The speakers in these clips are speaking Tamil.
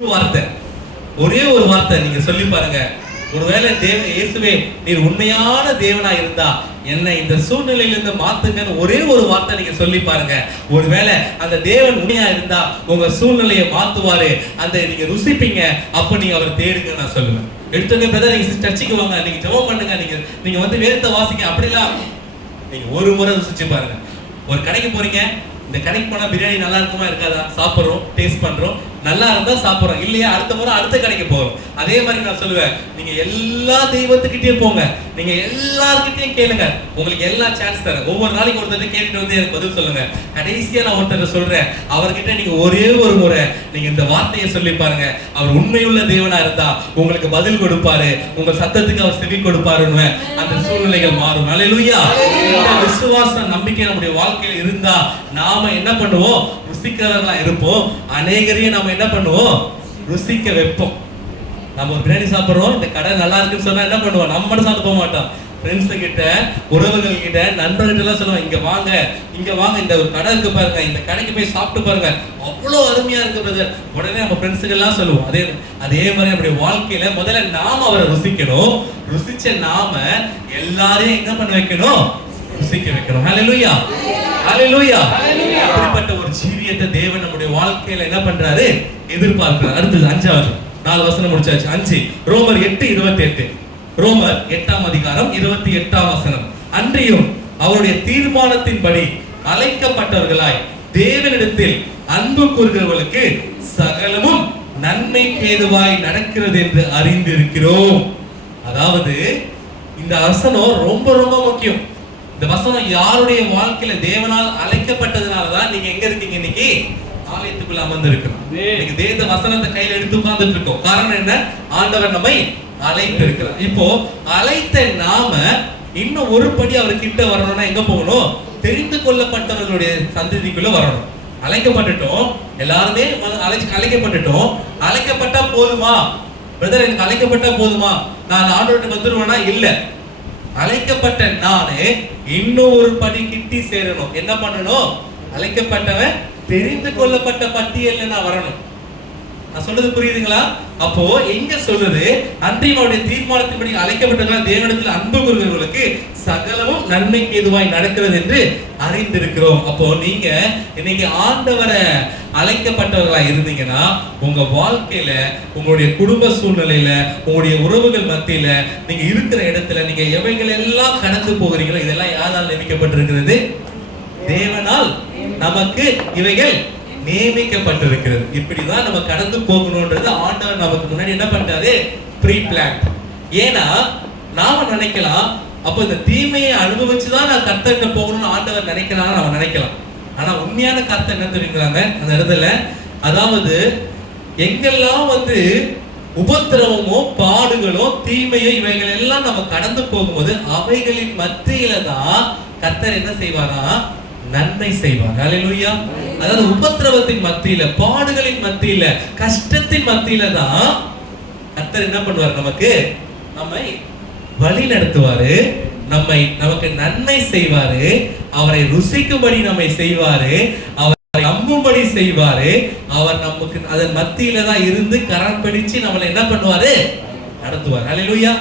வார்த்தை, ஒரே ஒரு வார்த்தை நீங்க சொல்லி பாருங்க. ஒருவேளை இயேசுவே நீர் உண்மையான தேவனா இருந்தா என்ன இந்த சூழ்நிலையிலிருந்து மாத்துங்கன்னு ஒரே ஒரு வார்த்தை நீங்க சொல்லி பாருங்க. ஒருவேளை அந்த தேவன் உண்மையா இருந்தா உங்க சூழ்நிலையை மாத்துவாரு. அந்த நீங்க ருசிப்பீங்க. அப்ப நீங்க அவரை தேடுங்க நான் சொல்லுவேன். எடுத்துங்க பிரதர், நீங்க சர்ச்சுக்கு வாங்க, நீங்க ஜெபம் பண்ணுங்க, நீங்க வந்து வேதத்தை வாசிங்க, அப்படிலாம் நீங்க ஒரு முறை ருசிச்சு பாருங்க. ஒரு கடைக்கு போறீங்க, இந்த கடைக்கு போனா பிரியாணி நல்லா இருக்குமா இருக்காதா? சாப்பிட்றோம், டேஸ்ட் பண்றோம், நல்லா இருந்தா சாப்பிட்றோம், இல்லையா அடுத்த முறை அடுத்த கடைக்கு போறோம். அதே மாதிரி நான் சொல்லுவேன், நீங்க எல்லா தெய்வத்துக்கிட்டே போங்க, நீங்க எல்லார்கிட்டையும் கேளுங்க, உங்களுக்கு எல்லா சான்ஸ் தரேன். ஒவ்வொரு நாளைக்கு ஒருத்தர் கேட்டுட்டு வந்து எனக்கு பதில் சொல்லுங்க. கடைசியா நான் ஒருத்தர் சொல்றேன், அவர்கிட்ட நீங்க ஒரே ஒரு முறை நீங்க இந்த வார்த்தையை சொல்லி பாருங்க. அவர் உண்மையுள்ள தேவனா இருந்தா உங்களுக்கு பதில் கொடுப்பாரு, உங்க சத்தத்துக்கு அவர் செவி கொடுப்பாருன்னு அந்த சூழ்நிலைகள் மாறும். அல்லேலூயா. இந்த விசுவாசம் நம்பிக்கை நம்முடைய வாழ்க்கையில் இருந்தா நாம என்ன பண்ணுவோம்? ருசிக்கிறவர்களா இருப்போம். அநேகரையும் நாம என்ன பண்ணுவோம்? ருசிக்க வைப்போம். நம்ம ஒரு பிரியாணி சாப்பிடுறோம், இந்த கடை நல்லா இருக்குன்னு சொன்னா என்ன பண்ணுவோம்? நம்ம மட்டும் சாப்பிட போக மாட்டோம். ஃப்ரெண்ட்ஸ் கிட்ட, உறவுகள் கிட்ட, நண்பர்கள் எல்லாம் சொல்லுவோம், இங்க வாங்க, இங்க வாங்க, இந்த ஒரு கடை இருக்கு பாருங்க, இந்த கடைக்கு போய் சாப்பிட்டு பாருங்க, அவ்வளோ அருமையா இருக்கு பிரதர். உடனே நம்ம ஃப்ரெண்ட்ஸுக்கு எல்லாம் சொல்லுவோம். அதே மாதிரி நம்முடைய வாழ்க்கையில முதல்ல நாம அவரை ருசிக்கணும். ருசிச்ச நாம எல்லாரையும் என்ன பண்ண வைக்கணும்? ருசிக்க வைக்கணும். ஹல்லேலூயா, ஹல்லேலூயா. அப்படிப்பட்ட ஒரு ஜீவியத்தை தேவன் நம்முடைய வாழ்க்கையில என்ன பண்றாரு? எதிர்பார்க்கிறார். அடுத்தது 5வது 4 வசனம் முடிச்சாச்சு. 5 ரோமர் 8:28. ரோமர் 8ஆம் அதிகாரம் 28ஆம் வசனம். அன்றியும் அவருடைய தீர்மானத்தின்படி அழைக்கப்பட்டவர்களாய் தேவனிடத்தில் அன்பு கூறுகிறவர்களுக்கு சகலமும் நன்மைக்கு ஏதுவாய் நடக்கிறது என்று அறிந்திருக்கிறோம். அதாவது இந்த வசனம் ரொம்ப ரொம்ப முக்கியம். இந்த வசனம் யாருடைய வாழ்க்கையில தேவனால் அழைக்கப்பட்டதுனாலதான் நீங்க எங்க இருக்கீங்க? இன்னைக்கு ஆலயத்துக்குள்ள அமர்ந்து இருக்கணும். இன்னைக்கு தேவ வசனத்தை கையில எடுத்து உட்கார்ந்துட்டு இருக்கோம். காரணம் என்ன? ஆண்டவர் நம்மை அழைத்து இருக்கிறார். இப்போ அழைத்த நாம இன்னும் ஒரு படி அவர் கிட்ட வரணும்னா எங்க போகணும்? தெரிந்து கொள்ளப்பட்டவர்களுடைய சந்ததிக்குள்ள வரணும். அழைக்கப்பட்டுட்டோம், எல்லாருமே அழைக்கப்பட்டுட்டோம். அழைக்கப்பட்டா போதுமா பிரதர்? எனக்கு அழைக்கப்பட்டா போதுமா, நான் ஆண்டவர்கிட்ட வந்துருவேனா? இல்ல. அழைக்கப்பட்ட நானே இன்னும் ஒரு படி கிட்டி சேரணும். என்ன பண்ணணும்? அழைக்கப்பட்டவன் தெரிந்து கொள்ளப்பட்ட பட்டியல்ல நான் வரணும். நான் சொல்றது புரியுதுங்களா? அப்போ எங்க சொல்றது? அன்றைய அவருடைய தீர்மானத்தின்படி அழைக்கப்பட்டவர்கள் தேவனிடத்தில் அன்பு கூறுகிறவர்களுக்கு சகலமும் நன்மைக்கு ஏதுவாய் நடக்கிறது என்று அறிந்திருக்கிறோம். அப்போ நீங்க இன்னைக்கு ஆண்டவரை அழைக்கப்பட்டவர்களா இருந்தீங்கன்னா உங்க வாழ்க்கையில, உங்களுடைய குடும்ப சூழ்நிலையில, உங்களுடைய உறவுகள் மத்தியில, நீங்க இருக்கிற இடத்துல நீங்க எவைகள் எல்லாம் கடந்து போகிறீங்களோ இதெல்லாம் யாரால் நியமிக்கப்பட்டிருக்கிறது? தேவனால் நமக்கு இவைகள் நியமிக்கப்பட்டிருக்கிறது. இப்படிதான் நம்ம கடந்து போகணும்ன்றது ஆண்டவர் நமக்கு முன்னாடி என்ன பண்றாரு? Preplan. ஏன்னா நாம நினைக்கலாம், அப்ப இந்த தீமையை அனுபவிச்சுதான் நான் கர்த்தர்கிட்ட போகணும்னு ஆண்டவர் நினைக்கிறான்னு நம்ம நினைக்கலாம். ஆனா உண்மையான கர்த்தர் என்ன தெரியுங்கிறாங்க அந்த இடத்துல? அதாவது எங்கெல்லாம் வந்து உபத்திரவமோ பாடுகளோ தீமையோ இவைகள் எல்லாம் நம்ம கடந்து போகும்போது அவைகளின் மத்தியில தான் கர்த்தர் என்ன செய்வாரா? நன்மை செய்வார். ஹல்லேலூயா. அதாவது உபத்திரவத்தின் மத்தியில, பாடுகளின் மத்தியில, கஷ்டத்தின் மத்தியில தான் கர்த்தர் என்ன பண்ணுவார்? நமக்கு நம்மை வழி நடத்துவாரு, நமக்கு நன்மை செய்வாரு, அவரை ருசிக்கும்படி நம்மை செய்வாரு, அவரை நம்பும்படி செய்வாரு. அவர் நமக்கு அதன் மத்தியில தான் இருந்து கரம் பிடிச்சு நம்மளை என்ன பண்ணுவாரு? நடத்துவார். ஹல்லேலூயா,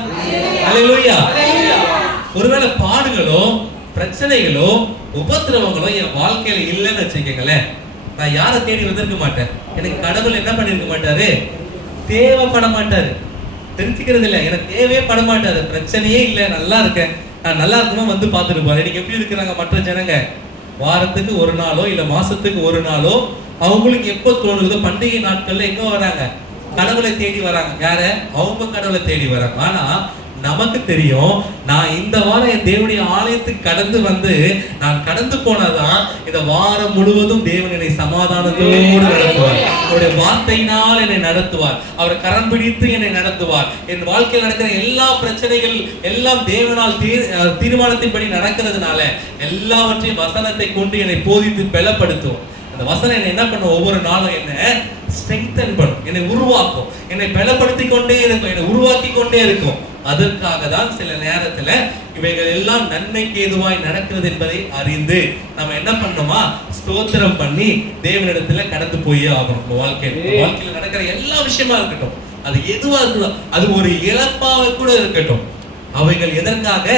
ஹல்லேலூயா. ஒருவேளை பாடுகளோ பிரச்சனைகளோ உபத்திரவங்களோ என் வாழ்க்கையில இல்லைன்னு வச்சுக்கங்களேன், நான் யாரை தேடி வந்திருக்க மாட்டேன். எனக்கு கடவுள் என்ன பண்ணிருக்க மாட்டாரு? தேவைப்பட மாட்டாரு. தெரிஞ்சுக்கிறது இல்லை, எனக்கு தேவையே பட மாட்டாரு. பிரச்சனையே இல்லை, நல்லா இருக்கேன், நான் நல்லா இருக்குமா வந்து பார்த்துட்டு போறேன். இன்னைக்கு எப்படி இருக்கிறாங்க மற்ற ஜனங்க? வாரத்துக்கு ஒரு நாளோ இல்ல மாசத்துக்கு ஒரு நாளோ அவங்களுக்கு எப்போ தோணுதோ பண்டிகை நாட்கள்ல எங்க வராங்க? கடவுளை தேடி வராங்க. யார? அவங்க கடவுளை தேடி வராங்க. ஆனா நமக்கு தெரியும், நான் இந்த வாரம் என் தேவனுடைய ஆலயத்துக்கு கடந்து வந்து நான் கடந்து போனதான் இந்த வாரம் முழுவதும் தேவன் என்னை சமாதானத்தோடு நடத்துவார். அவருடைய வார்த்தையினால் என்னை நடத்துவார். அவர் கரம் பிடித்து என்னை நடத்துவார். என் வாழ்க்கையில் நடக்கிற எல்லா பிரச்சனைகள் எல்லாம் தேவனால் தீர்மானத்தின்படி நடக்கிறதுனால எல்லாவற்றையும் வசனத்தை கொண்டு என்னை போதித்து பலப்படுத்தும். அந்த வசனம் என்ன பண்ணும்? ஒவ்வொரு நாளும் என்ன ஸ்ட்ரெங்தன் பண்ணும், என்னை உருவாக்கும், என்னை பலப்படுத்தி கொண்டே இருக்கும், என்னை உருவாக்கி கொண்டே இருக்கும். அதற்காக தான் சில நேரத்துல இவைகள் எல்லாம் நன்மைக்கு ஏதுவாய் நடக்கிறது என்பதை அறிந்து நம்ம என்ன பண்ணோமா, ஸ்தோத்திரம் பண்ணி தேவனிடத்துல கடந்து போயே ஆகணும். வாழ்க்கையில நடக்கிற எல்லா விஷயமா இருக்கட்டும், அது எதுவா இருக்கட்டும், அது ஒரு இழப்பாக கூட இருக்கட்டும், அவைகள் எதற்காக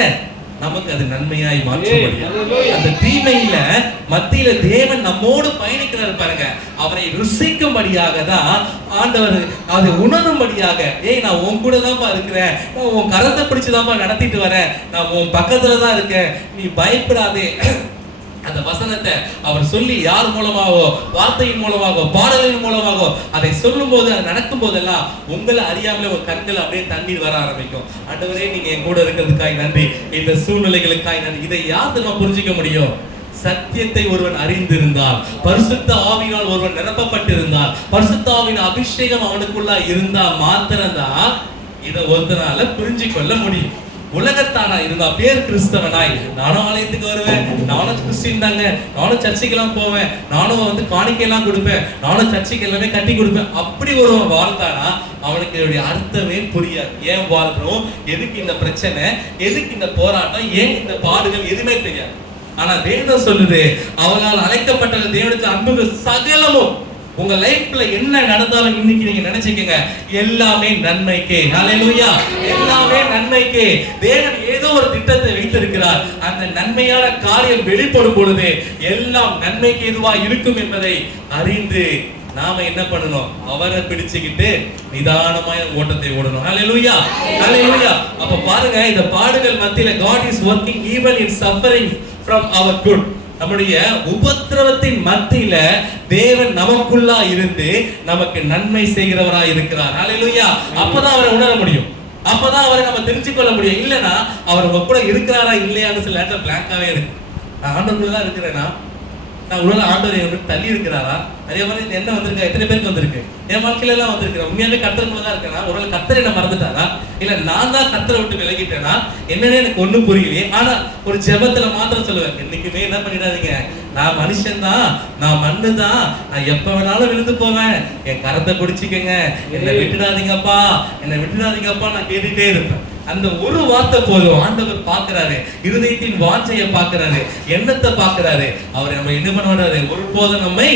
நமக்கு அது நன்மையாய் மாற்றப்படும். அந்த தீமையில மத்தியில தேவன் நம்மோடு பயணிக்கிறார் பாருங்க, அவரை ருசிக்கும்படியாக தான் ஆண்டவர் அதை உணரும்படியாக, ஏய் நான் உன் கூட தான்ப்பா இருக்கிறேன், நான் உன் கரத்தை பிடிச்சுதான்ப்பா நடத்திட்டு வரேன், நான் உன் பக்கத்துல தான் இருக்கேன், நீ பயப்படாதே. அந்த வசனத்தை அவர் சொல்லி யார் மூலமாகவோ, வார்த்தையின் மூலமாகவோ, பாடலின் மூலமாகவோ அதை சொல்லும் போது, அது நடக்கும் போதெல்லாம் உங்களை அறியாமலே ஒரு கண்கள் அப்படியே தண்ணீர் வர ஆரம்பிக்கும். ஆண்டவரே நீங்க என் கூட இருக்கிறதுக்காய் நன்றி, இந்த சூழ்நிலைகளுக்காய் நன்றி. இதை யார் நம்ம புரிஞ்சுக்க முடியும்? சத்தியத்தை ஒருவன் அறிந்திருந்தால், பரிசுத்த ஆவியினால் ஒருவன் நிரப்பப்பட்டிருந்தால், பரிசுத்த ஆவியின் அபிஷேகம் அவனுக்குள்ள இருந்தா மாத்திரம்தான் இதை ஒருத்தனால புரிஞ்சு கொள்ள முடியும். உலகத்தானா இருந்தா, பேர் கிறிஸ்தவனாய், நானும் ஆலயத்துக்கு வருவேன், நானும் கிறிஸ்டின் தாங்க, நானும் சர்ச்சைக்கெல்லாம் போவேன், நானும் காணிக்கையெல்லாம் கொடுப்பேன், நானும் சர்ச்சைக்கு எல்லாமே கட்டி கொடுப்பேன், அப்படி ஒரு வாழ்ந்தானா அவனுக்கு இதோடைய அர்த்தமே புரியாது. ஏன் வாழ்றோம், எதுக்கு இந்த பிரச்சனை, எதுக்கு இந்த போராட்டம், ஏன் இந்த பாடுகள், எதுவுமே தெரியாது. ஆனா வேதம் சொல்லுது, அவளால் அழைக்கப்பட்ட தேவனுக்கு அன்பு சகலமும், உங்க லைஃப்ல என்ன நடந்தாலும் இன்னைக்கு நீங்க நினைச்சுக்கங்க, எல்லாமே நன்மைக்கே. ஹல்லேலூயா. எல்லாமே நன்மைக்கே. தேவன் ஏதோ ஒரு திட்டத்தை வைத்திருக்கிறார். அந்த நன்மையான காரியம் வெளிப்படும் பொழுது எல்லாம் நன்மைக்கு எதுவா இருக்கும் என்பதை அறிந்து நாம என்ன பண்ணணும், அவரை பிடிச்சுக்கிட்டு நிதானമായ ஓட்டத்தை ஓடணும். ஹல்லேலூயா. ஹல்லேலூயா. அப்ப பாருங்க, இந்த பாடுகள் மத்தியில God is working even in suffering from our good. நம்முடைய உபத்திரவத்தின் மத்தியில தேவன் நமக்குள்ளா இருந்து நமக்கு நன்மை செய்கிறவராய் இருக்கிறார். ஹல்லேலூயா. அப்பதான் அவரை உணர முடியும், அப்பதான் அவரை நம்ம தெரிஞ்சு கொள்ள முடியும். இல்லைன்னா அவர் உங்க கூட இருக்கிறாரா இல்லையான்னு சில நேரத்தில் பிளாங்காவே இருக்கு. நான் ஆண்டவருக்குள்ளதான் இருக்கிறேன்னா, நான் உள்ள ஆண்டவர் தள்ளி இருக்கிறாரா? அதே மாதிரி என்ன வந்திருக்கா, எத்தனை பேருக்கு வந்திருக்கு, என் வாழ்க்கையில எல்லாம் வந்திருக்கிறேன். உண்மையாவே கர்த்தருக்குள்ள தான் இருக்கேனா, ஒருவேளை கர்த்தர் என்ன மறந்துட்டாரா, இல்ல நான் தான் கர்த்தரை விட்டு விலகிட்டேனா, என்னன்னு எனக்கு ஒண்ணும் புரியலையே. ஆனா ஒரு ஜெபத்துல மாத்திரம் சொல்லுவேன், என்னைக்குமே என்ன பண்ணிடாதீங்க, நான் மனுஷன் தான், நான் மண்ணு தான், நான் எப்ப வேணாலும் விழுந்து போவேன், என் கரத்தை பிடிச்சிக்கங்க, என்னை விட்டுடாதீங்கப்பா, என்னை விட்டுடாதீங்கப்பா, நான் கேட்டுட்டே இருப்பேன். அந்த ஒரு வார்த்தை போதும். ஆண்டவர் பார்க்கிறாரு, இருதயத்தின் வாஞ்சையை பார்க்கிறாரு, எண்ணத்தை பார்க்கிறாரு. அவர் நம்ம என்ன பண்ணுவாரு, ஒருபோதும் நம்மை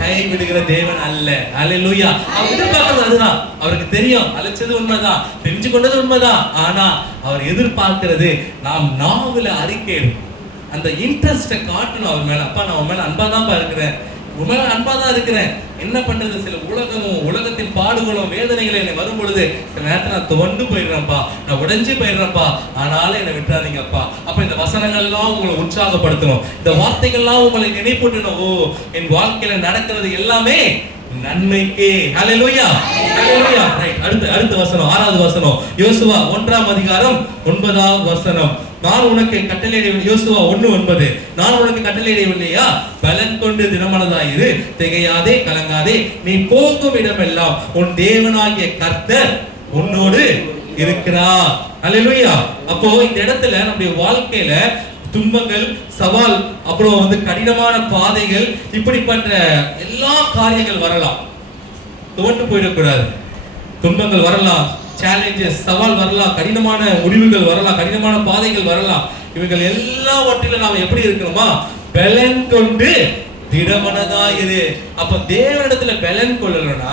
கைவிடுகிற தேவன் அல்ல. ஹல்லேலூயா. அவர் எதிர்பார்க்கிறது அதுதான். அவருக்கு தெரியும், அழைச்சது உண்மைதான், தெரிஞ்சு கொண்டது உண்மைதான். ஆனா அவர் எதிர்பார்க்கிறது நாம் நாவுல அறிக்கை, அந்த இன்ட்ரெஸ்ட காட்டணும் அவர் மேல. அப்பா நான் உன் மேல அன்பா தான் இருக்கிறேன், உன் மேல அன்பா தான் இருக்கிறேன். என்ன பண்றது, சில உலகத்தின் பாடுகளும் வேதனைகளும் என்னை வரும் பொழுது சில நேரத்தில் நான் துவண்டு போயிடுறேன்ப்பா, நான் உடைஞ்சு போயிடுறேன்ப்பா, ஆனாலும் என்னை விட்டுறாதீங்கப்பா. அப்ப இந்த வசனங்கள்லாம் உங்களை உற்சாகப்படுத்தணும், இந்த வார்த்தைகள்லாம் உங்களை நினைப்பூட்டணும். ஓ, என் வாழ்க்கையில நடக்கிறது எல்லாமே நன்மைக்கே. ஹல்லேலூயா. ஹல்லேலூயா. ரைட். அடுத்த வசனம், 6வது வசனம், யோசுவா 1ஆம் அதிகாரம் 9வது வசனம். நான் உனக்கு கட்டளையிட, யோசுவா 1:9, நான் உனக்கு கட்டளையிடவில்லையா, பலன் கொண்டு திடமனதாயிரு, திகையாதே, கலங்காதே, நீ போகும் இடமெல்லாம் உன் தேவனாகிய கர்த்தர் உன்னோடு இருக்கிறார். ஹல்லேலூயா. அப்போ இந்த இடத்துல நம்முடைய வாழ்க்கையில துன்பங்கள், சவால், அப்புறம் கடினமான பாதைகள், இப்படிப்பட்ட எல்லா காரியங்கள் வரலாம். தோண்டு போயிடக்கூடாது. துன்பங்கள் வரலாம், சேலஞ்சஸ், சவால் வரலாம், கடினமான முடிவுகள் வரலாம், கடினமான பாதைகள் வரலாம். இவைகள் எல்லாவற்றிலும் நாம் எப்படி இருக்கணுமா, பலன் கொண்டு திடமனதாயிரு. அப்ப தேவனிடத்துல பலன் கொள்ளணும்னா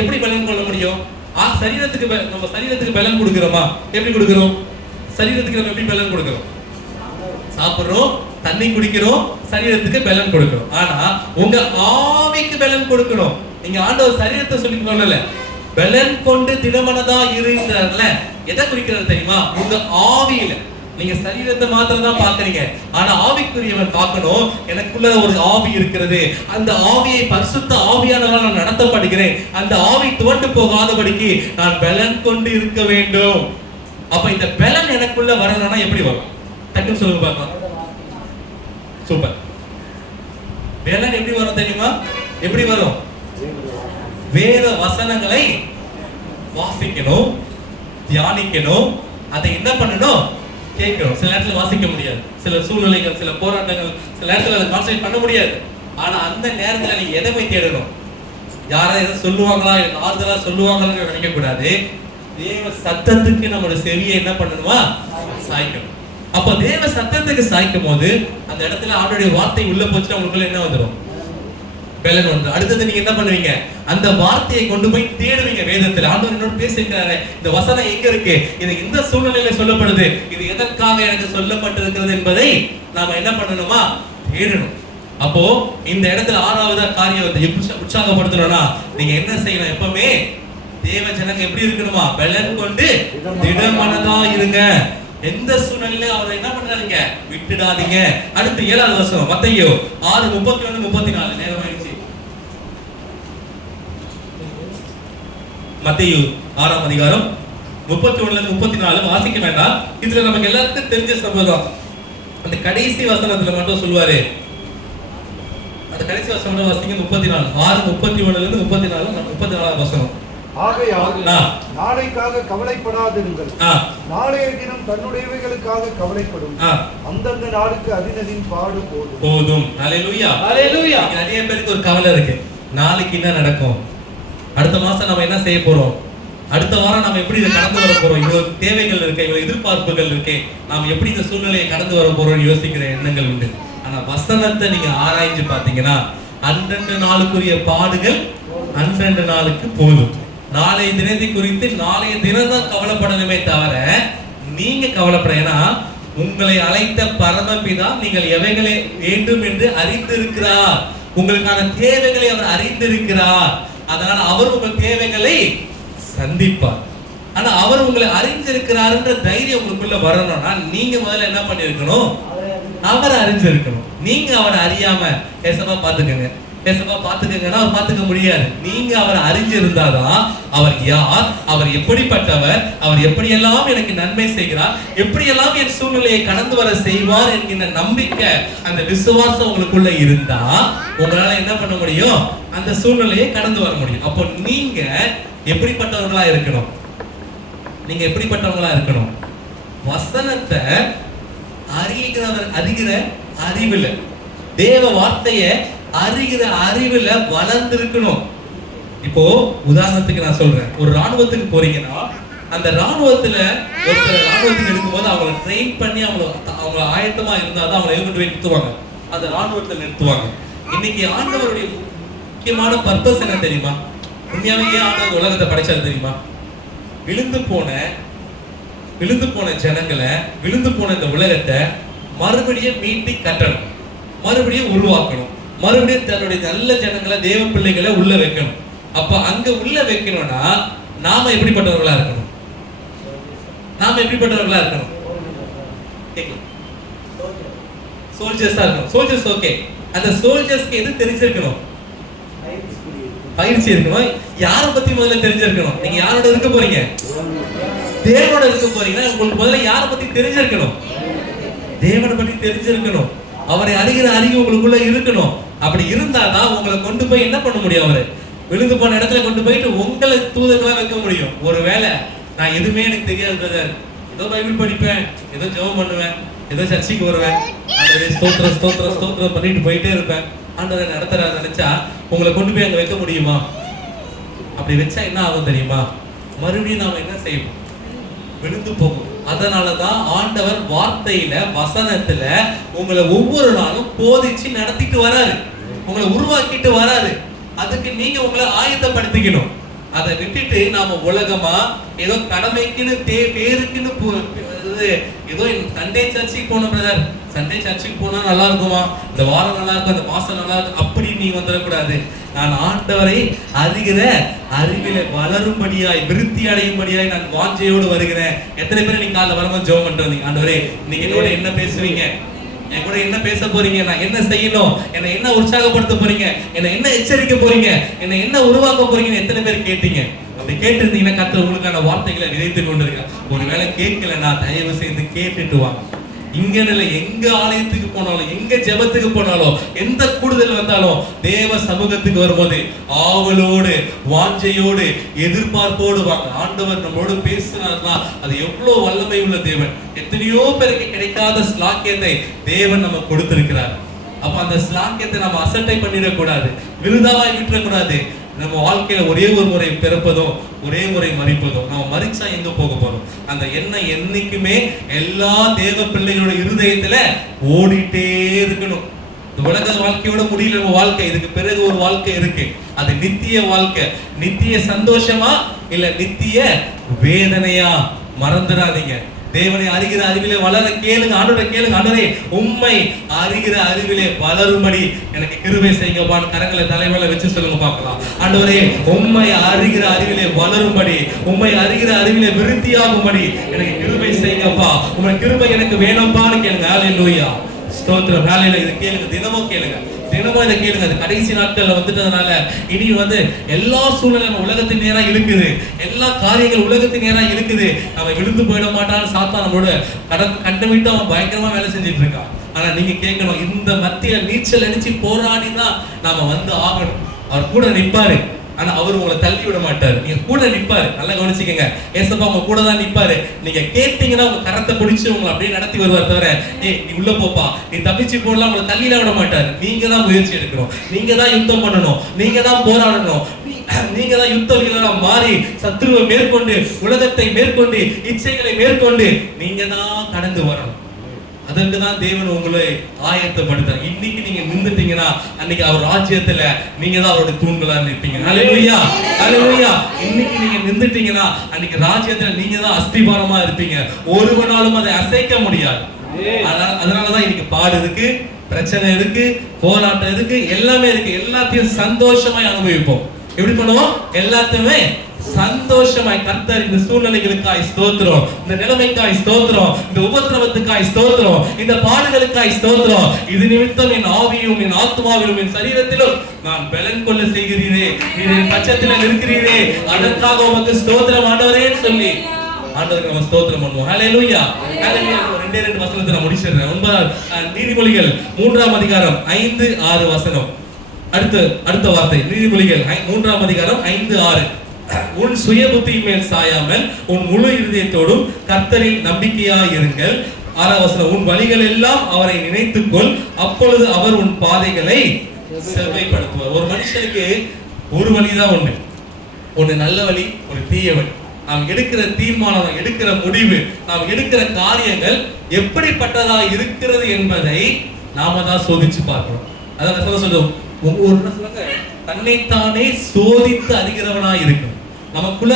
எப்படி பலன் கொள்ள முடியும்? சரீரத்துக்கு, நம்ம சரீரத்துக்கு பலன் கொடுக்கிறோமா? எப்படி கொடுக்கிறோம்? சரீரத்துக்கு நம்ம எப்படி பலன் கொடுக்கிறோம்? சாப்பிடுறோம், தண்ணி குடிக்கிறோம், சரீரத்துக்கு பலன் கொடுக்கிறோம். ஆனா உங்க ஆவிக்கு பலன் கொடுக்கணும். நீங்க ஆண்டவர் சரீரத்தை சொல்லிக்கணும்ல, பலன் கொண்டு திடமனதா இருங்கறதுல எதை குறிக்கிறது தெரியுமா? உங்க ஆவியில. நீங்க சரீரத்தை மாத்திரம் தான் பாக்குறீங்க, ஆனா ஆவிக்குரியவன் பார்க்கணும், எனக்குள்ள ஒரு ஆவி இருக்கிறது, அந்த ஆவியை பரிசுத்த ஆவியானவரால் நான் நடத்தப்படுகிறேன், அந்த ஆவி துவண்டு போகாதபடிக்கு நான் பலன் கொண்டு இருக்க வேண்டும். அப்ப இந்த பலன் எனக்குள்ள வரணும்னா எப்படி வரும்? டக்குன்னு சொல்லுங்க பார்க்கலாம். சூப்பர். பலன் எப்படி வரும் தெரியுமா? எப்படி வரும்? வேத வசனங்களை வாசிக்கணும், தியானிக்கணும், அதை என்ன பண்ணணும்? கேட்கணும். சில நேரத்தில் வாசிக்க முடியாது, சில சூழ்நிலைகள், சில போராட்டங்கள், சில நேரத்தில் அதை கான்சென்ட்ரேட் பண்ண முடியாது. ஆனா அந்த நேரத்தில் நீங்க எதை போய் தேடணும்? யாராவது எதை சொல்லுவாங்களா, எனக்கு ஆறுதலா சொல்லுவாங்கன்னு நினைக்க கூடாது. தேவ சத்தத்துக்கு நம்மளோட செவியை என்ன பண்ணணுமா? சாய்க்கணும். அப்ப தேவ சத்தத்துக்கு சாய்க்கும் போது அந்த இடத்துல ஆண்டவருடைய வார்த்தை உள்ள போச்சுன்னா உங்களுக்குள்ள என்ன வந்துடும்? பலன் வந்துடும். அடுத்தது நீங்க என்ன பண்ணுவீங்க? அந்த வார்த்தையை கொண்டு போய் தேடுவீங்க. வேதத்துல ஆண்டவர் என்னோட பேசியிருக்கிறாரு, இந்த வசனம் எங்க இருக்கு, இது இந்த சூழ்நிலையில சொல்லப்படுது, இது எதற்காக எனக்கு சொல்லப்பட்டிருக்கிறது என்பதை நாம என்ன பண்ணணுமா? தேடணும். அப்போ இந்த இடத்துல ஆறாவது காரியம் வந்து உற்சாகப்படுத்தணும்னா நீங்க என்ன செய்யணும்? எப்பவுமே தேவ ஜனங்க எப்படி இருக்கணுமா? பலன் கொண்டு திடமனதா இருங்க. எந்த சூழ்நிலையிலும் அவரை என்ன பண்றாதீங்க, விட்டுடாதீங்க. அடுத்து 7வது வசனம் மத்தேயு 6:31-34. நேரம் ஆயிடுச்சு. மத்தேயு 6ஆம் அதிகாரம் 31-34 வாசிக்க வேண்டாம். இதுல நமக்கு எல்லாருக்கும் தெரிஞ்ச சம்பவம். அந்த கடைசி வசனத்துல மட்டும் சொல்வாரு. அந்த கடைசி வசனம் வாசிங்க. 34 6:31-34 34வது வசனம். ஆகையால் நாளைக்காக கவலைப்படாதிருங்கள், நாளைய தினம் தன்னுடையவைகளுக்காக கவலைப்படும். அந்தந்த நாளுக்கு அதினதின் பாடு போதும். ஹல்லேலூயா, ஹல்லேலூயா. நிறைய பேருக்கு ஒரு கவலை இருக்கு, நாளைக்கு என்ன நடக்கும், அடுத்த மாசம் நம்ம என்ன செய்ய போறோம், அடுத்த வாரம் நம்ம எப்படி இதை கடந்து வர போறோம், இவ்வளவு தேவைகள் இருக்கு, இவ்வளவு எதிர்பார்ப்புகள் இருக்கு, நாம் எப்படி இந்த சூழ்நிலையை கடந்து வர போறோம் யோசிக்கிற எண்ணங்கள் உண்டு. ஆனா வசனத்தை நீங்க ஆராய்ஞ்சு பாத்தீங்கன்னா அன்றன்று நாளுக்குரிய பாடுகள் அன்றன்று நாளுக்கு போதும். நாளைய தினத்தை குறித்து நாளைய தினம் தான் கவலைப்படணுமே தவிர நீங்க கவலைப்பட. ஏன்னா உங்களை அழைத்த பரமபிதா நீங்கள் எவைகளை வேண்டும் என்று அறிந்திருக்கிறார். உங்களுக்கான தேவைகளை அவர் அறிந்திருக்கிறார். அதனால அவர் உங்கள் தேவைகளை சந்திப்பார். ஆனா அவர் உங்களை அறிஞ்சிருக்கிறாருன்ற தைரியம் உங்களுக்குள்ள வரணும்னா நீங்க முதல்ல என்ன பண்ணிருக்கணும்? அவரை அறிஞ்சிருக்கணும். நீங்க அவரை அறியாம ஏசப்பா பாத்துக்கங்க, ஏசப்பா பாத்துக்கங்கன்னா அவர் பாத்துக்க முடியாது. நீங்க அவரை அறிஞ்சிருந்தாதான் அவர் யார், அவர் எப்படிப்பட்டவர், அவர் எப்படியெல்லாம் எனக்கு நன்மை செய்கிறார், எப்படியெல்லாம் என் சூழ்நிலையை கடந்து வர செய்வார் என்கிற நம்பிக்கை, அந்த விசுவாசம் உங்களுக்குள்ள இருந்தா உங்களால என்ன பண்ண முடியும்? அந்த சூழ்நிலையை கடந்து வர முடியும். அப்போ நீங்க எப்படிப்பட்டவர்களா இருக்கணும்? நீங்க எப்படிப்பட்டவங்களா இருக்கணும்? வசனத்தை அறிகிற அறிவுல, தேவ வார்த்தைய அறிகிற அறிவுல வளர்ந்திருக்கணும். இப்போ உதாரணத்துக்கு நான் சொல்றேன், ஒரு ராணுவத்துக்கு போறீங்கன்னா அந்த ராணுவத்துல ஒருத்தர் ராணுவத்துக்கு எடுக்கும்போது அவங்களை ட்ரெயின் பண்ணி அவங்க ஆயத்தமா இருந்தாதான் அவங்களை கொண்டு போய் நிறுத்துவாங்க, அந்த ராணுவத்துல நிறுத்துவாங்க. இன்னைக்கு ஆண்டவருடைய முக்கியமான பர்பஸ் என்ன தெரியுமா? உண்மையாவே ஏன் ஆண்டவர் உலகத்தை படைச்சாரு தெரியுமா? விழுந்து போன ஜனங்களை, விழுந்து போன இந்த உலகத்தை மறுபடியும் மீட்டி கட்டணும், மறுபடியும் உருவாக்கணும், மறுபடியும் தன்னுடைய நல்ல ஜனங்களை, தேவ பிள்ளைகளை உள்ள வைக்கணும். அப்ப அங்க உள்ள வைக்கணும்னா நாம எப்படிப்பட்டவர்களா இருக்கணும்? நாம எப்படிப்பட்டவர்களா இருக்கணும்? சோல்ஜர்ஸா இருக்கணும். Soldiers okay. அந்த சோல்ஜர்ஸ்க்கு எது தெரிஞ்சிருக்கணும்? பயிற்சி இருக்கணும். யாரை பத்தி முதல்ல தெரிஞ்சிருக்கணும்? நீங்க யாரோட இருக்க போறீங்க? தேவனோட இருக்க போறீங்கன்னா உங்களுக்கு முதல்ல யாரை பத்தி தெரிஞ்சிருக்கணும்? தேவனை பத்தி தெரிஞ்சிருக்கணும். அவரை அறிகிற அறிவு உங்களுக்குள்ள இருக்கணும். அப்படி இருந்தாதான் உங்களை கொண்டு போய் என்ன பண்ண முடியும்? அவரு விழுந்து போன இடத்துல கொண்டு போயிட்டு உங்களை தூதர்களா வைக்க முடியும். ஒருவேளை நான் எதுவுமே எனக்கு தெரியாது பிரதர், ஏதோ பைபிள் படிப்பேன், ஏதோ ஜெபம் பண்ணுவேன், ஏதோ சர்ச்சைக்கு வருவேன், ஸ்தோத்திரம் ஸ்தோத்திரம் ஸ்தோத்திரம் பண்ணிட்டு போயிட்டே இருப்பேன், ஆண்டவரை நடத்துறாரு நினைச்சா உங்களை கொண்டு போய் அங்க வைக்க முடியுமா? அப்படி வச்சா என்ன ஆகும் தெரியுமா? மறுபடியும் நாம என்ன செய்வோம்? விழுந்து போகும். அதனாலதான் ஆண்டவர் வார்த்தையில, வசனத்துல உங்களை ஒவ்வொரு நாளும் போதிச்சு நடத்திட்டு வராரு, உங்களை உருவாக்கிட்டு வராரு. அதுக்கு நீங்க உங்களை ஆயத்தப்படுத்திக்கணும். அதை விட்டுட்டு நாம உலகமா ஏதோ கடமைக்குன்னு பேருக்குன்னு ஏதோ சண்டே சர்ச்சுக்கு போனோம் பிரதர், சண்டே சர்ச்சுக்கு போனா நல்லா இருக்குமா, இந்த வாரம் நல்லா இருக்கும், இந்த மாசம் நல்லா இருக்கும், அப்படி நீ வந்துடக்கூடாது. நான் ஆண்டவரை அறிகிற அறிவில வளரும்படியாய், விருத்தி அடையும்படியாய் நான் வாஞ்சையோடு வருகிறேன். எத்தனை பேர் நீங்க காலைல வரும்போது ஜெபம் பண்றீங்க? ஆண்டவரே நீங்க என்னோட என்ன பேசுவீங்க, என் கூட என்ன பேச போறீங்க, நான் என்ன செய்யணும், என்னை என்ன உற்சாகப்படுத்த போறீங்க, என்னை என்ன எச்சரிக்க போறீங்க, என்னை என்ன உருவாக்க போறீங்கன்னு எத்தனை பேர் கேட்டீங்க? அப்படி கேட்டிருந்தீங்கன்னா கர்த்தர் உங்களுக்கான வார்த்தைகளை விதைத்து கொண்டிருக்க. ஒருவேளை கேட்கலன்னா தயவு செய்து கேட்டுட்டு வாங்க. இங்க இல்ல, எங்க ஆலயத்துக்கு போனாலும், எங்க ஜெபத்துக்கு போனாலும், எந்த கூடுதல் வந்தாலும் தேவ சமூகத்துக்கு வரும்போது ஆவலோடு, வாஞ்சையோடு, எதிர்பார்ப்போடு வாங்க. ஆண்டவர் நம்மளோடு பேசினார்னா அது எவ்வளவு வல்லமை உள்ள தேவன். எத்தனையோ பேருக்கு கிடைக்காத ஸ்லாக்கியத்தை தேவன் நம்ம கொடுத்திருக்கிறார். அப்ப அந்த ஸ்லாக்கியத்தை நம்ம அசட்டை பண்ணிடக்கூடாது, விருதாவாய் விட்டுறக்கூடாது. நம்ம வாழ்க்கையில ஒரே ஒரு முறை பிறப்பதும் ஒரே முறை மரிப்பதும். நம்ம மரிச்சா எங்க போக போறோம்? அந்த எண்ணம் என்னைக்குமே எல்லா தேவ பிள்ளைகளோட இருதயத்துல ஓடிட்டே இருக்கணும். இந்த உலக வாழ்க்கையோட முடியல நம்ம வாழ்க்கை. இதுக்கு பிறகு ஒரு வாழ்க்கை இருக்கு. அது நித்திய வாழ்க்கை. நித்திய சந்தோஷமா இல்ல நித்திய வேதனையா? மறந்துடாதீங்க. தேவனை அறிகிற அறிவிலே வளர கேளுங்க. ஆண்டவரை கேளுங்க. ஆண்டவரே, உம்மை அறிகிற அறிவிலே வளரும்படி எனக்கு கிருபை செய்யுங்கப்பான்னு கரங்களை தலைமையில வச்சு சொல்லுங்க பார்க்கலாம். ஆண்டவரே, உம்மை அறிகிற அறிவிலே வளரும்படி, உம்மை அறிகிற அறிவிலே விருத்தியாகும்படி எனக்கு கிருபை செய்யுங்கப்பா. உம்மை கிருபை எனக்கு வேணும்பான்னு கேளுங்க. ஹல்லேலூயா, ஸ்தோத்திரம். ஹல்லேலூயா. இதை கேளுங்க, தினமும் கேளுங்க, தினமும் இதை கேளுங்க. அது கடைசி நாட்கள்ல வந்துட்டதுனால இனி எல்லா சூழ்நிலையும் உலகத்தின் நேரா இருக்குது. எல்லா காரியங்கள் உலகத்தின் நேரா இருக்குது. நம்ம விழுந்து போயிட மாட்டான்னு சாத்தான் நம்மளோட கண்டமிட்டு அவன் பயங்கரமா வேலை செஞ்சுட்டு இருக்கான். ஆனா நீங்க கேட்கணும், இந்த மத்திய நீச்சல் அடிச்சு போராடி தான் நாம ஆகணும். அவர் கூட நிப்பாரு. ஆனா அவர் உங்களை தள்ளி விட மாட்டாரு. நீங்க கூட நிப்பாரு. நல்லா கவனிச்சுக்கங்க. ஏசப்பா உங்க கூட தான் நிப்பாரு. நீங்க கேட்டீங்கன்னா உங்க கரத்தை பிடிச்சு உங்களை அப்படியே நடத்தி வருவார். தவிர நீ உள்ள போப்பா, நீ தப்பிச்சு போடலாம், உங்களை தள்ளில விட மாட்டாரு. நீங்க தான் முயற்சி எடுக்கணும். நீங்க தான் யுத்தம் பண்ணணும். நீங்க தான் போராடணும். நீங்க தான் யுத்த வீரரா மாறி சத்ருவை மேற்கொண்டு, உலகத்தை மேற்கொண்டு, இச்சைகளை மேற்கொண்டு நீங்க தான் கடந்து வரணும். அதற்கு தான் தேவன் உங்களை ஆயத்தப்படுத்தார். இன்னைக்கு நீங்க நின்றுட்டீங்கன்னா அன்னைக்கு அவர் ராஜ்யத்துல நீங்க தான் அவருடைய தூண்களா நிற்பீங்க. ஹல்லேலூயா, ஹல்லேலூயா. இன்னைக்கு நீங்க நின்றுட்டீங்கன்னா அன்னைக்கு ராஜ்யத்துல நீங்க தான் அஸ்திபாரமா இருப்பீங்க. ஒருவனாலும் அதை அசைக்க முடியாது. அதனாலதான் இன்னைக்கு பாடு இருக்கு, பிரச்சனை இருக்கு, போராட்டம் இருக்கு, எல்லாமே இருக்கு. எல்லாத்தையும் சந்தோஷமாய் அனுபவிப்போம். எப்படி பண்ணுவோம்? எல்லாத்தையுமே சந்தோஷமாய். கர்த்தர் இந்த சூழ்நிலைகளுக்காய் ஸ்தோத்திரம், இந்த நிலைமைக்காய் ஸ்தோத்திரம், இந்த உபத்திரவத்துக்காய் ஸ்தோத்திரம், இந்த பாடுகளுக்காய் ஸ்தோத்திரம். இது நிமித்தம் என் ஆவியும் என் ஆத்மாவிலும் என் சரீரத்திலும் நான் பலன் கொள்ள செய்கிறீரே, நீர் என் பட்சத்தில் இருக்கிறீரே, அதற்காக உமக்கு ஸ்தோத்திரம் ஆண்டவரே சொல்லி ஆண்டவருக்கு நம்ம ஸ்தோத்திரம் பண்ணுவோம். ஹல்லேலூயா, ஹல்லேலூயா. ரெண்டே வசனத்தை நான் முடிச்சிடுறேன். 9 நீதிமொழிகள் 3ஆம் அதிகாரம் 5-6 வசனம். அடுத்த வார்த்தை நீதிமொழிகள் 3ஆம் அதிகாரம் 5-6. உன் சுய புத்தியின் மேல் சாயாமல் உன் முழு இருதயத்தோடும் கர்த்தரில் நம்பிக்கையாய் இருங்கள். 6ஆம் வசனம், உன் வழிகள் எல்லாம் அவரை நினைத்துக்கொள், அப்பொழுது அவர் உன் பாதைகளை செவ்வாய்ப்படுத்துவார். ஒரு மனுஷனுக்கு ஒரு வழிதான் ஒண்ணு நல்ல வழி, ஒரு தீய வழி. நாம் எடுக்கிற தீர்மானம், எடுக்கிற முடிவு, நாம் எடுக்கிற காரியங்கள் எப்படிப்பட்டதா இருக்கிறது என்பதை நாம தான் சோதிச்சு பார்க்கணும். அதான் சொல்லுவோம், தன்னைத்தானே சோதித்து அறிகிறவனா இருக்கணும். நமக்குள்ள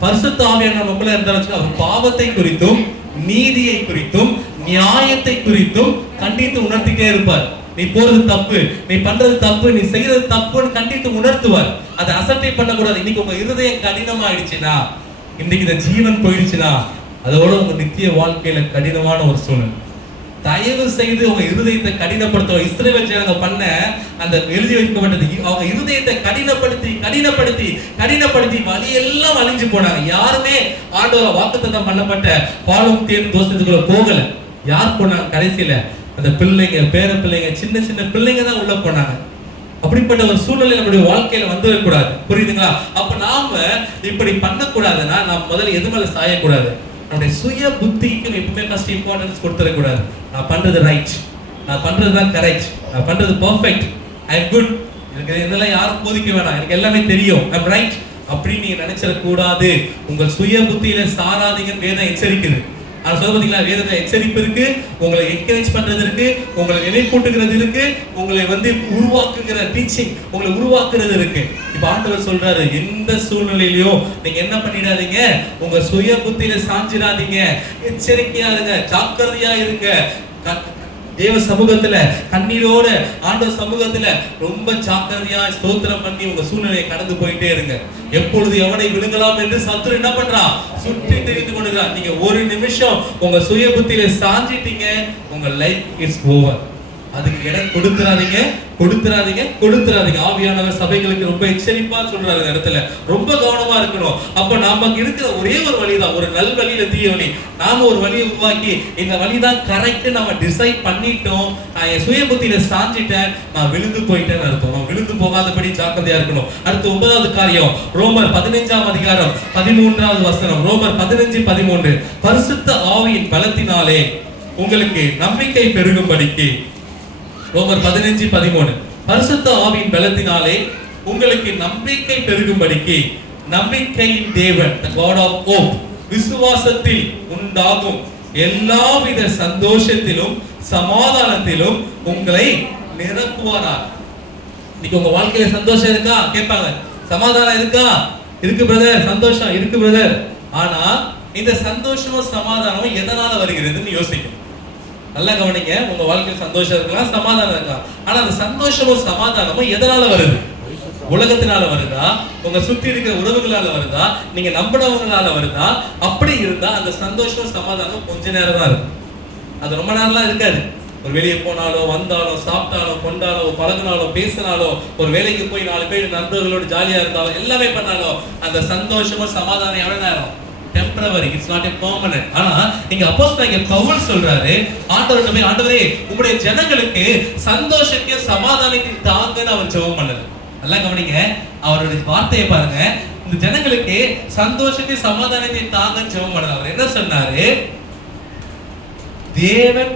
பரிசுத்த ஆவியானவர் நமக்குள்ள இருந்தாலும் அவர் பாவத்தை குறித்தும் நீதியை குறித்தும் நியாயத்தை குறித்தும் கண்டித்து உணர்த்திட்டே இருப்பார். நீ போறது தப்பு, நீ பண்றது தப்பு, நீ செய்யறது தப்புன்னு கண்டித்து உணர்த்துவார். அதை அசட்டை பண்ணக்கூடாது. இன்னைக்கு உங்க இருதயம் கடினமாயிடுச்சுன்னா, இன்னைக்கு இந்த ஜீவன் போயிடுச்சுன்னா, அதோட உங்க நித்திய வாழ்க்கையில கடினமான ஒரு சூழல். தயவு செய்து உங்க இருதயத்தை கடினப்படுத்த இஸ்ரவேல் ஜனங்க பண்ண அந்த எழுதி வைக்கப்பட்டது. அவங்க இருதயத்தை கடினப்படுத்தி வழியெல்லாம் அழிஞ்சு போனாங்க. யாருமே ஆண்டவரால் வாக்குத்தத்தம் பண்ணப்பட்ட பாலும் தேன் தோசத்துக்குள்ள போகல. யார் போனாங்க? கடைசியில அந்த பிள்ளைங்க, பேர பிள்ளைங்க, சின்ன சின்ன பிள்ளைங்க தான் உள்ள போனாங்க. அப்படிப்பட்ட ஒரு சூழ்நிலை நம்முடைய வாழ்க்கையில வந்துடக்கூடாது. புரியுதுங்களா? அப்ப நாம இப்படி பண்ணக்கூடாதுன்னா நாம் முதல்ல எது மேல சாயக்கூடாது. நம்முடைய சுய புத்திக்கு எப்பவுமே ஃபர்ஸ்ட் இம்பார்ட்டன்ஸ் கொடுத்துடக்கூடாது. நான் பண்றது ரைட், நான் பண்றது தான் கரெக்ட், நான் பண்றது பெர்ஃபெக்ட், ஐ அம் குட், எனக்கு இதெல்லாம் யாரும் போதிக்க வேணாம், எனக்கு எல்லாமே தெரியும், ஐ அம் ரைட் அப்படின்னு நீங்க நினைச்சிடக்கூடாது. உங்கள் சுய புத்தியில சாராதீங்கன்னு வேதம் எச்சரிக்குது. அது சொல்ல பார்த்தீங்களா? வேதத்துல எச்சரிப்பு இருக்கு, உங்களை என்கரேஜ் பண்றது இருக்கு, உங்களை நினைப்பூட்டுகிறது இருக்கு, உங்களை உருவாக்குகிற டீச்சிங், உங்களை உருவாக்குறது இருக்கு. இப்ப ஆண்டவர் சொல்றாரு, எந்த சூழ்நிலையிலையும் நீங்க என்ன பண்ணிடாதீங்க, உங்க சுய புத்தியில சாஞ்சிடாதீங்க, எச்சரிக்கையா இருங்க, ஜாக்கிரதையா இருங்க. தேவ சமூகத்துல கண்ணீரோட ஆண்டவர் சமூகத்துல ரொம்ப ஜாக்கிரதையா ஸ்தோத்திரம் பண்ணி உங்க சூழ்நிலையை கடந்து போயிட்டே இருங்க. எப்பொழுது எவனை விழுங்கலாம் என்று சத்துரு என்ன பண்றான்? சுற்றி தெரிந்து கொண்டுகிறான். நீங்க ஒரு நிமிஷம் உங்க சுய புத்தியில சாஞ்சிட்டீங்க, உங்க லைஃப் இஸ் ஓவர். அதுக்கு இடம் கொடுத்துறாதீங்க. ஆவியானவர் சபைகளுக்கு ரொம்ப எச்சரிப்பா சொல்றாரு இந்த இடத்துல. ரொம்ப கவனமா இருக்கணும். அப்ப நாம இருக்கிற ஒரே ஒரு வழிதான், ஒரு நல் வழியில தீய வழி. நாம ஒரு வழியை உருவாக்கி இந்த வழிதான் கரெக்ட் நம்ம டிசைட் பண்ணிட்டோம், நான் என் சுய புத்தியில சாஞ்சிட்டேன், நான் விழுந்து போயிட்டேன்னு அர்த்தம். நான் விழுந்து போகாதபடி ஜாக்கிரதையா இருக்கணும். அடுத்து 9வது காரியம், ரோமர் 15ஆம் அதிகாரம் 13வது வசனம். ரோமர் 15:13, பரிசுத்த ஆவியின் பலத்தினாலே உங்களுக்கு நம்பிக்கை பெருகும்படிக்கு. ரோமர் 15:13, பரிசுத்த ஆவியின் பலத்தினாலே உங்களுக்கு நம்பிக்கை பெருகும்படிக்கு, நம்பிக்கையின் தேவன் the God of hope விசுவாசத்தில் உண்டாகும் எல்லாவித சந்தோஷத்திலும் சமாதானத்திலும் உங்களை நிரப்புவாராக. இன்னைக்கு உங்க வாழ்க்கையில சந்தோஷம் இருக்கா கேட்பாங்க, சமாதானம் இருக்கா? இருக்கு பிரதர், சந்தோஷம் இருக்கு பிரதர். ஆனா இந்த சந்தோஷமும் சமாதானமும் எதனால வருகிறதுன்னு யோசிக்கணும். நல்லா கவனிங்க, உங்க வாழ்க்கையில் சந்தோஷம் இருக்கலாம், சமாதானம் இருக்கலாம். ஆனா அந்த சந்தோஷமும் சமாதானமும் எதனால வருது? உலகத்தினால வருதா, உங்க சுத்தி இருக்கிற உறவுகளால வருதா, நீங்க நம்பினவங்களால வருதா? அப்படி இருந்தா அந்த சந்தோஷம் சமாதானம் கொஞ்ச நேரம் தான் இருக்கும், அது ரொம்ப நேரம்லாம் இருக்காது. ஒரு வெளியே போனாலோ, வந்தாலோ, சாப்பிட்டாலோ, கொண்டாலோ, பழகினாலோ, பேசினாலோ, ஒரு வேலைக்கு போய் 4 பேர் நண்பர்களோடு ஜாலியா இருந்தாலும், எல்லாமே பண்ணாலும் அந்த சந்தோஷமும் சமாதானம் எவ்வளவு நேரம்? Temporary, it's not a permanent. ஆனா இங்க அப்போஸ்தலன் பவுல் சொல்றாரு, ஆண்டவர்கிட்ட போய், ஆண்டவரே உங்களுடைய ஜனங்களுக்கு சந்தோஷத்தையும் சமாதானத்தையும் தாங்கன்னு அவர் ஜெபம் பண்ணாரு. நல்லா கவனிங்க, அவருடைய வார்த்தையை பாருங்க. இந்த ஜனங்களுக்கு சந்தோஷத்தையும் சமாதானத்தையும் தாங்கன்னு ஜெபம் பண்ணாரு. அவர் என்ன சொன்னாரு? தேவன்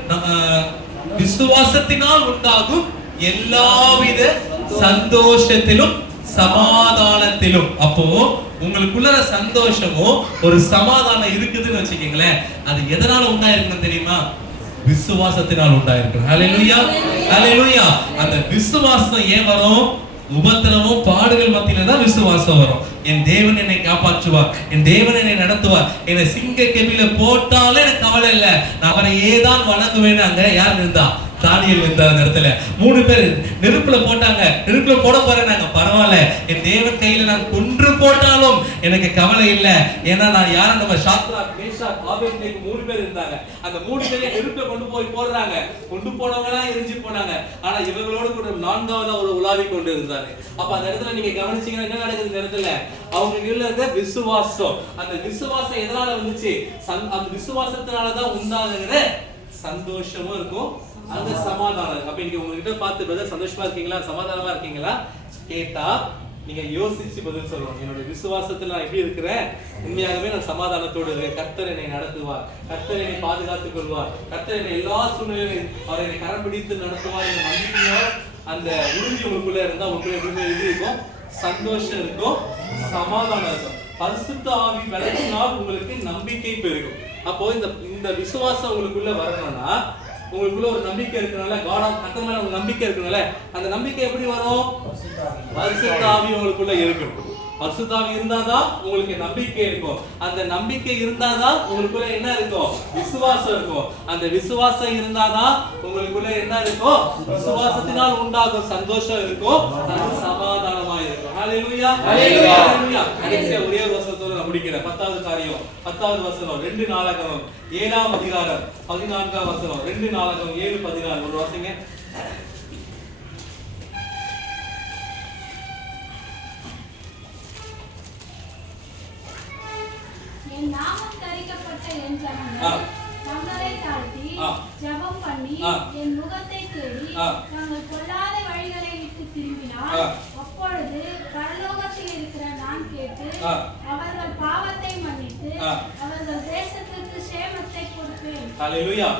விசுவாசத்தினால் உண்டாகும் எல்லாவித சந்தோஷத்திலும் சமாதானத்திலும். அப்போ உங்களுக்குள்ள சந்தோஷமோ ஒரு சமாதானம் இருக்குதுன்னு வச்சுக்கீங்களேன், அது எதனால உண்டாயிருக்குன்னு தெரியுமா? விசுவாசத்தினால் உண்டாயிருக்கு. ஹல்லேலூயா, ஹல்லேலூயா. அந்த விசுவாசம் ஏன் வரும்? உபத்திரமும் பாடுகள் மத்தியில தான் விசுவாசம் வரும். என் தேவன் என்னை காப்பாற்றுவார், என் தேவன் என்னை நடத்துவார், என்னை சிங்க கெபில போட்டாலே எனக்கு கவலை இல்லை, நான் அவரை ஏதான் வணங்குவேன்னு அங்க யார் இருந்தா? தானியேல் இருந்தார். அந்த இடத்துல 3 பேர் நெருப்புல போட்டாங்க, நெருப்புல போட போறேன்னாங்க, பரவாயில்ல, என் தேவன் கையில நான் கொன்று போட்டாலும் எனக்கு கவலை இல்லை. ஏன்னா நான் யாரும் நம்ம சாத்ராக், மேஷாக், ஆபேத்நேகோ 3 பேர் இருந்தாங்க. அந்த 3 பேரையும் நெருப்புல கொண்டு போய் போடுறாங்க. கொண்டு போனவங்களாம் எரிஞ்சு போனாங்க. ஆனா இவங்களோடு கூட 4வது ஒரு உலாவி கொண்டு இருந்தாரு. அப்ப அந்த இடத்துல நீங்க கவனிச்சீங்கன்னா என்ன நடக்குது? இந்த இடத்துல அவங்க இருந்த விசுவாசம், அந்த விசுவாசம் எதனால வந்துச்சு? அந்த விசுவாசத்தினாலதான் உண்டாகுகிற சந்தோஷமும் இருக்கும், அந்த சமாதானம். அப்ப இங்க உங்ககிட்ட பார்த்து பிரதர் சந்தோஷமா இருக்கீங்களா, சமாதானமா இருக்கீங்களா கேட்டா நீங்க யோசிச்சு பதில் சொல்லணும். என்னுடைய விசுவாசத்துல நான் எப்படி இருக்கிறேன்? உண்மையாகவே நான் சமாதானத்தோடு இருக்கேன். கர்த்தர் என்னை நடத்துவார், கர்த்தர் என்னை பாதுகாத்துக் கொள்வார், கர்த்தர் என்னை எல்லா சூழ்நிலையிலும் அவர் என்னை கரம் பிடித்து நடத்துவார் என்ற நம்பிக்கையோ அந்த உறுதி உங்களுக்குள்ள இருந்தா உங்களுக்குள்ள எப்பவுமே இது இருக்கும், சந்தோஷம் இருக்கும், சமாதானம் இருக்கும். பரிசுத்த ஆவி விளைச்சினால் உங்களுக்கு நம்பிக்கை பெருகும். அப்போ இந்த விசுவாசம் உங்களுக்குள்ள வரணும்னா, உங்களுக்குள்ள ஒரு நம்பிக்கை இருக்கனால, கர்த்தர் மேல ஒரு நம்பிக்கை இருக்கனால, அந்த நம்பிக்கை எப்படி வரும்? பரிசுத்த ஆவி உங்களுக்குள்ள இருக்கும். பரிசுத்த ஆவி இருந்தாதான் உங்களுக்கு நம்பிக்கை இருக்கும். அந்த நம்பிக்கை இருந்தாதான் உங்களுக்குள்ள என்ன இருக்கும்? விசுவாசம் இருக்கும். அந்த விசுவாசம் இருந்தாதான் உங்களுக்குள்ள என்ன இருக்கும்? விசுவாசத்தினால் உண்டாகும் சந்தோஷம் இருக்கும், அது சமாதானமா இருக்கும். ஹல்லேலூயா, ஹல்லேலூயா, ஹல்லேலூயா. கடைசியா ஒரே ஒரு வசனத்தோட நான் முடிக்கிறேன். 10வது காரியம், 10வது வசனம், 2 நாளாகமம் 7ஆம் அதிகாரம் 14ஆம் வசனம். 2 நாளாகமம் 7:14 ஒரு வாசிங்க. என் நாமம் தரிக்கப்பட்ட என் ஜனங்கள் தங்களை தாழ்த்தி ஜெபம் பண்ணி என் முகத்தை தேடி தங்கள் பொல்லாத வழிகளை விட்டு திரும்பினால் அப்பொழுது பரலோகத்தில் இருக்கிற நான் கேட்டு அவர்கள் பாவத்தை மன்னித்து அவர்கள் தேசத்திற்கு சேமத்தை கொடுப்பேன். ஹல்லேலூயா.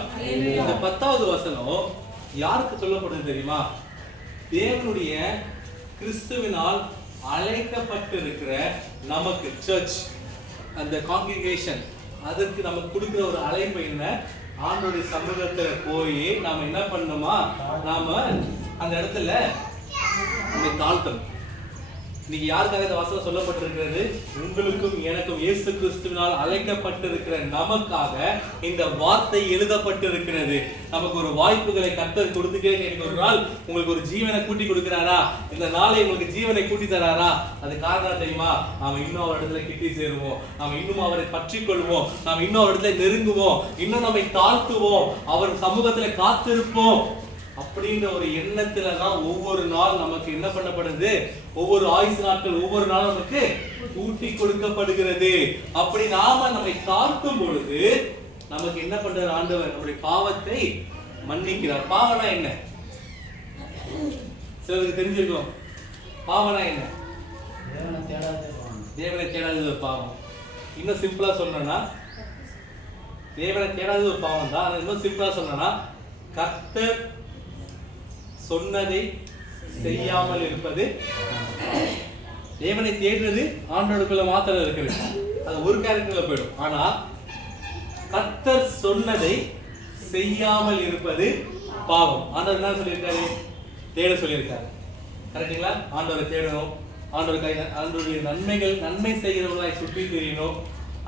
இந்த 10வது வசனம் யாருக்கு சொல்லப்படுது தெரியுமா? தேவனுடைய கிறிஸ்துவினால் அழைக்கப்பட்டிருக்கிற நமக்கு, சர்ச், அந்த காங்கிரிகேஷன், அதற்கு நமக்கு கொடுக்கிற ஒரு அழைப்பு என்ன? ஆண்டவருடைய சமூகத்துல போய் நாம என்ன பண்ணணுமா? நாம அந்த இடத்துல நம்ம தாழ்த்தணும். இன்னைக்கு யாருக்காக இந்த வசனம் சொல்லப்பட்டிருக்கிறது? உங்களுக்கும் எனக்கும் இயேசு கிறிஸ்துவினால் அழைக்கப்பட்டிருக்கிற நமக்காக இந்த வார்த்தை எழுதப்பட்டிருக்கிறது. நமக்கு ஒரு வாய்ப்புகளை கர்த்தர் கொடுத்துட்டே, எனக்கு ஒரு நாள் உங்களுக்கு ஒரு ஜீவனை கூட்டி கொடுக்கிறாரா, இந்த நாளை உங்களுக்கு ஜீவனை கூட்டி தராரா, அது காரணம் தெரியுமா? நாம இன்னும் அவர் இடத்துல கிட்டி சேருவோம், நாம இன்னும் அவரை பற்றி கொள்வோம், நாம இன்னும் அவர் இடத்துல நெருங்குவோம், இன்னும் நம்மை தாழ்த்துவோம், அவர் சமூகத்துல காத்திருப்போம் அப்படின்ற ஒரு எண்ணத்துல தான் ஒவ்வொரு நாள் நமக்கு என்ன பண்ணப்படுது? ஒவ்வொரு ஆயுசு நாட்கள் ஒவ்வொரு நாளும் நமக்கு கூட்டி கொடுக்கப்படுகிறது. அப்படி நாம நம்மை தாழ்த்தும் பொழுது நமக்கு என்ன பண்றாரு ஆண்டவர்? நம்முடைய பாவத்தை மன்னிக்கிறார். பாவனா என்ன? சிலருக்கு தெரிஞ்சிருக்கும். பாவனா என்ன? தேவனை தேடாதது ஒரு பாவம். இன்னும் சிம்பிளா சொன்னா, தேவனை தேடாதது ஒரு பாவம் தான். இன்னும் சிம்பிளா சொன்னா, கர்த்தர் சொன்னதை செய்யாமல் இருப்பது. தேவனை தேடுறது ஆண்டவருக்குள்ள மாத்திரம் இருக்குது, அது ஒரு கேரக்டர்ல போயிடும். ஆனா கர்த்தர் சொன்னதை செய்யாமல் இருப்பது பாவம். ஆண்டவர் என்ன சொல்லியிருக்காரு? தேட சொல்லியிருக்காரு. கரெக்டுங்களா? ஆண்டவரை தேடணும், ஆண்டவருடைய நன்மை செய்கிறவர்களாய் சுற்றி தெரியணும்,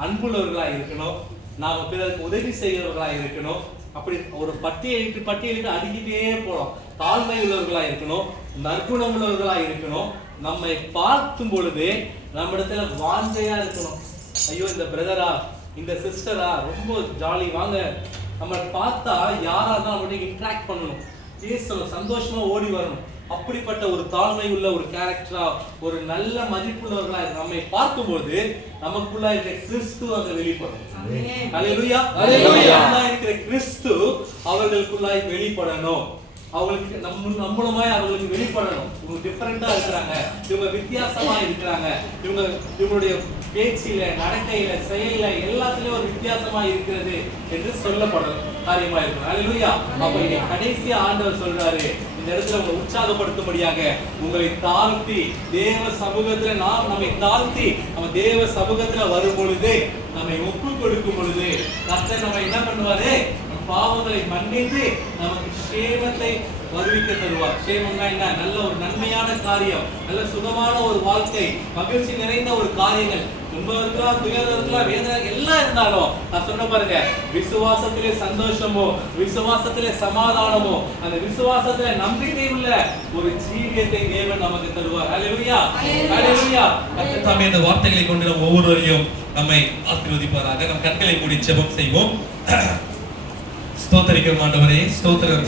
அன்புள்ளவர்களாய் இருக்கணும், நாம பிறருக்கு உதவி செய்கிறவர்களாய் இருக்கணும். அப்படி ஒரு பட்டியலிட்டு அடிக்கிட்டே போறோம். தாழ்மை உள்ளவர்களாய் இருக்கணும், நற்குணம் உள்ளவர்களாய் இருக்கணும். நம்மை பார்க்கும் பொழுது நம்ம இடத்துல வாஞ்சையா இருக்கணும். ஐயோ இந்த பிரதரா இந்த சிஸ்டரா ரொம்ப ஜாலி, வாங்க நம்ம பார்த்தா யாரா தான் நம்மகிட்ட இன்ட்ராக்ட் பண்ணணும், பேசணும், சந்தோஷமா ஓடி வரணும். அப்படிப்பட்ட ஒரு தாழ்மை உள்ள ஒரு கேரக்டரா, ஒரு நல்ல மதிப்புள்ளவர்களா நம்மை பார்க்கும்போது நமக்குள்ள இருக்கிற கிறிஸ்து அங்க வெளிப்படும். அல்லேலூயா. இருக்கிற கிறிஸ்து அவர்களுக்குள்ளாய் வெளிப்படணும். அவங்களுக்கு நம்மளுமாய் அவங்களுக்கு வெளிப்படணும். இவங்க டிஃபரெண்டா இருக்கிறாங்க, இவங்க வித்தியாசமா இருக்கிறாங்க, இவங்களுடைய பேச்சில, நடக்கையில, செயல்ல எல்லாத்துலயும் ஒரு வித்தியாசமா இருக்கிறது என்று சொல்லப்படும் காரியமா இருக்கும். அல்லேலூயா. அப்ப இங்க கடைசியா ஆண்டவர் சொல்றாரு, இந்த இடத்துல உங்களை உற்சாகப்படுத்தும்படியாக உங்களை தாழ்த்தி தேவ சமூகத்துல நம்மை தாழ்த்தி நம்ம தேவ சமூகத்துல வரும் பொழுது, நம்மை ஒப்பு கொடுக்கும் பொழுது கர்த்தர் நம்ம என்ன பண்ணுவாரு? பாவங்களை மன்னித்து நமக்கு சேமத்தை வருவிக்க தருவார். சேமம்னா என்ன? நல்ல ஒரு நன்மையான காரியம், நல்ல சுகமான ஒரு வாழ்க்கை, மகிழ்ச்சி நிறைந்த ஒரு காரியங்கள். துன்பம், துயரம், வேதனை எல்லாம் இருந்தாலும் நான் சொன்ன பாருங்க, விசுவாசத்திலே சந்தோஷமோ, விசுவாசத்திலே சமாதானமோ, அந்த விசுவாசத்திலே நம்பிக்கை உள்ள ஒரு ஜீவியத்தை தேவன் நமக்கு தருவார். அல்லேலூயா. அல்லேலூயா. கர்த்தர் இந்த வார்த்தைகளை கொண்டு நம்ம ஒவ்வொருவரையும் நம்மை ஆசீர்வதிப்பாராக. நம் கண்களை மூடி ஜெபம் செய்வோம். ஸ்தோத்திரிக்கிறோம் ஆண்டவரே. ஸ்தோத்திரம்.